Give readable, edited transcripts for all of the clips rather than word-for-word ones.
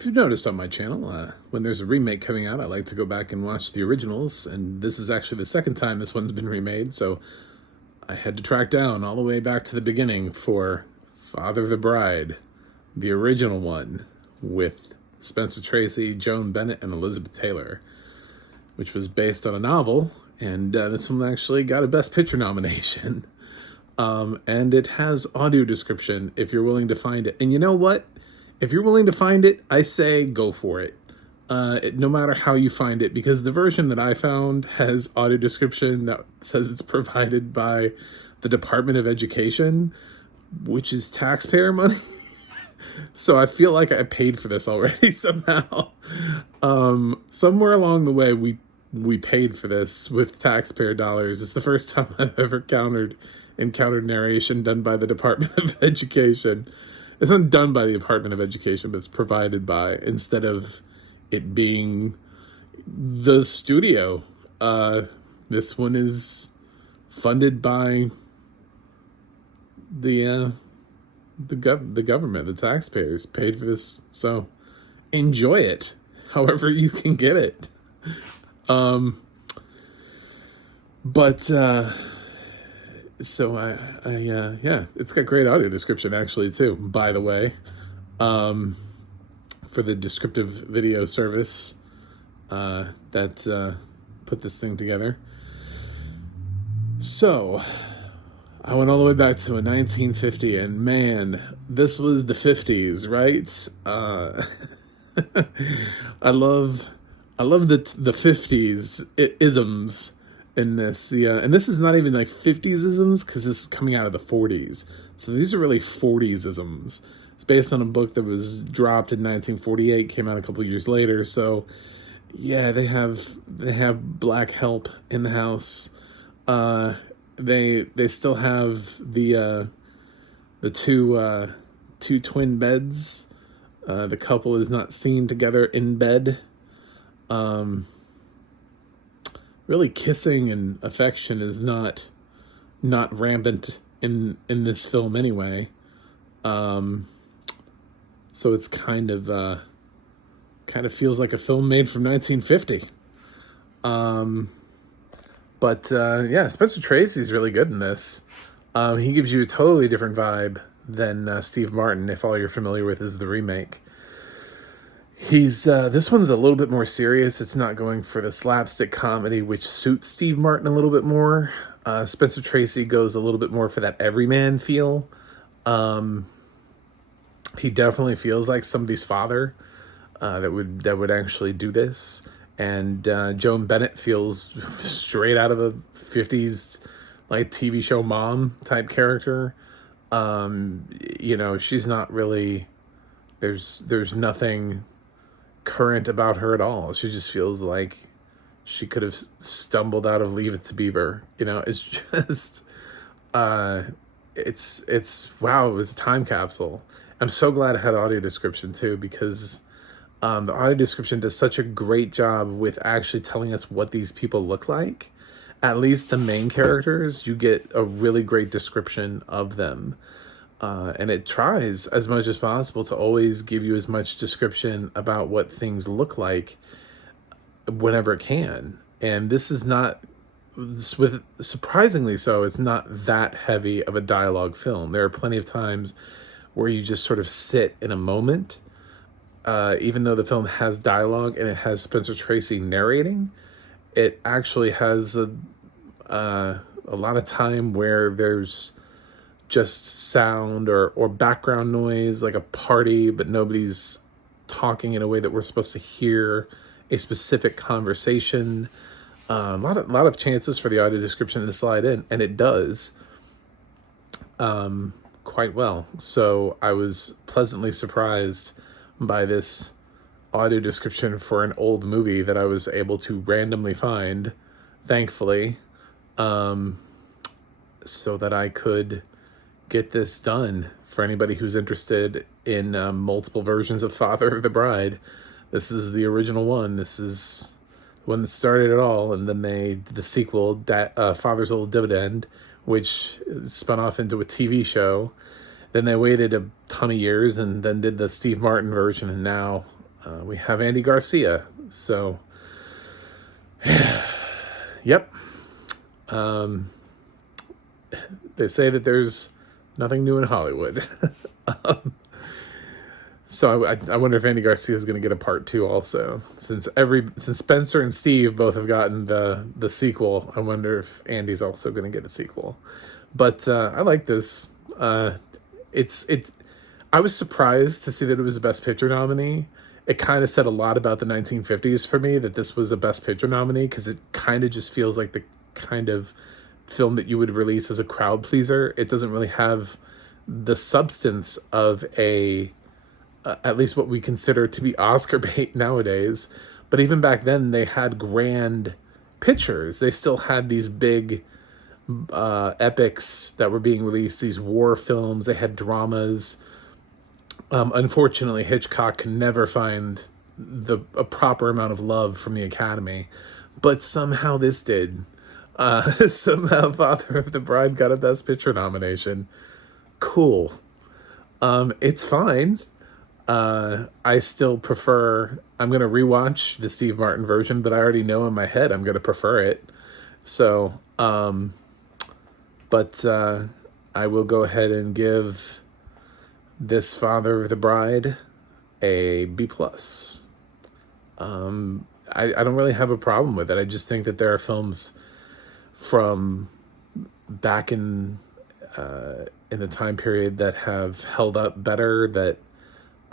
If you've noticed on my channel, when there's a remake coming out, I like to go back and watch the originals, and this is actually the second time this one's been remade, so I had to track down all the way back to the beginning for Father of the Bride, the original one, with Spencer Tracy, Joan Bennett, and Elizabeth Taylor, which was based on a novel, and this one actually got a Best Picture nomination. And it has audio description if you're willing to find it. And you know what? If you're willing to find it, I say go for it. No matter how you find it, because the version that I found has audio description that says it's provided by the Department of Education, which is taxpayer money. So I feel like I paid for this already somehow. Somewhere along the way, we paid for this with taxpayer dollars. It's the first time I've ever encountered narration done by the Department of Education. It's not done by the Department of Education, but it's provided by, instead of it being the studio. This one is funded by the government, the taxpayers paid for this. So enjoy it however you can get it. So yeah, it's got great audio description actually too, by the way, for the descriptive video service that put this thing together. So I went all the way back to 1950, and man, this was the 50s, right? I love the 50s isms in this. Yeah, and this is not even like 50s isms, because this is coming out of the 40s. So these are really 40s isms. It's based on a book that was dropped in 1948, came out a couple years later. So yeah, they have black help in the house. They still have the two twin beds. The couple is not seen together in bed. Really, kissing and affection is not rampant in this film anyway. So it's kind of feels like a film made from 1950. Yeah, Spencer Tracy's really good in this. He gives you a totally different vibe than Steve Martin, if all you're familiar with is the remake. He's this one's a little bit more serious. It's not going for the slapstick comedy, which suits Steve Martin a little bit more. Spencer Tracy goes a little bit more for that everyman feel. He definitely feels like somebody's father that would actually do this. And Joan Bennett feels straight out of a 50s like TV show mom type character. She's not really, there's nothing current about her at all. She just feels like she could have stumbled out of Leave It to Beaver. It's just it's wow, it was a time capsule. I'm so glad it had audio description too, because the audio description does such a great job with actually telling us what these people look like. At least the main characters, you get a really great description of them. And it tries as much as possible to always give you as much description about what things look like whenever it can. And this is not, surprisingly so, it's not that heavy of a dialogue film. There are plenty of times where you just sort of sit in a moment. Even though the film has dialogue and it has Spencer Tracy narrating, it actually has a lot of time where there's just sound or background noise, like a party, but nobody's talking in a way that we're supposed to hear a specific conversation. A lot of chances for the audio description to slide in, and it does quite well. So I was pleasantly surprised by this audio description for an old movie that I was able to randomly find, thankfully, so that I could get this done for anybody who's interested in multiple versions of Father of the Bride. This is the original one. This is the one that started it all, and then they did the sequel, Father's Old Dividend, which spun off into a TV show. Then they waited a ton of years and then did the Steve Martin version, and now We have Andy Garcia. So, yep. They say that there's nothing new in Hollywood. um, so I wonder if Andy Garcia is going to get a part 2 also. Since Spencer and Steve both have gotten the sequel, I wonder if Andy's also going to get a sequel. But I like this. It's I was surprised to see that it was a Best Picture nominee. It kind of said a lot about the 1950s for me that this was a Best Picture nominee, because it kind of just feels like the kind of film that you would release as a crowd pleaser. It doesn't really have the substance of at least what we consider to be Oscar bait nowadays. But even back then, they had grand pictures. They still had these big epics that were being released, these war films. They had dramas. Unfortunately, Hitchcock can never find a proper amount of love from the Academy, but somehow this did. Somehow Father of the Bride got a Best Picture nomination. Cool. It's fine. I still prefer... I'm going to rewatch the Steve Martin version, but I already know in my head I'm going to prefer it. So, but I will go ahead and give this Father of the Bride a B+. I don't really have a problem with it. I just think that there are films from back in the time period that have held up better, that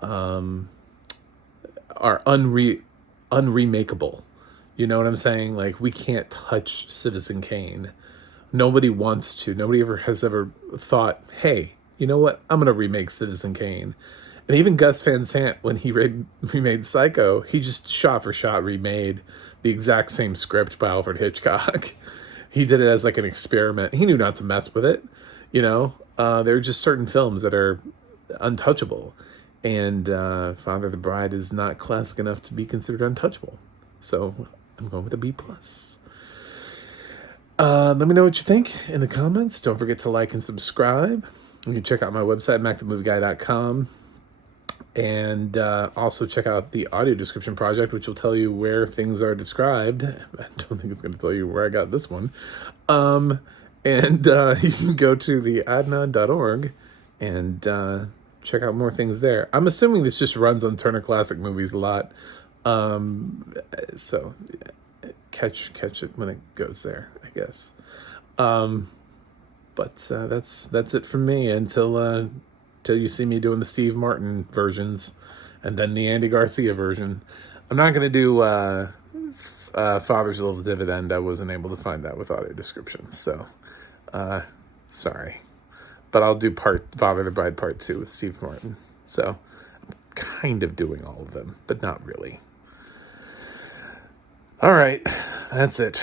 are unremakeable. You know what I'm saying? Like, we can't touch Citizen Kane. Nobody wants to. Nobody has ever thought, hey, you know what? I'm going to remake Citizen Kane. And even Gus Van Sant, when he remade Psycho, he just shot for shot remade the exact same script by Alfred Hitchcock. He did it as like an experiment. He knew not to mess with it. You know, there are just certain films that are untouchable. And Father of the Bride is not classic enough to be considered untouchable. So I'm going with a B+. Let me know what you think in the comments. Don't forget to like and subscribe. You can check out my website, macthemovieguy.com. And also check out the audio description project, which will tell you where things are described. I don't think it's going to tell you where I got this one. And you can go to theadnan.org and check out more things there. I'm assuming this just runs on Turner Classic Movies a lot. So catch it when it goes there, I guess. But that's it from me until you see me doing the Steve Martin versions and then the Andy Garcia version. I'm not going to do Father's Little Dividend. I wasn't able to find that with audio description, so sorry. But I'll do Father of the Bride Part 2 with Steve Martin. So I'm kind of doing all of them, but not really. All right, that's it.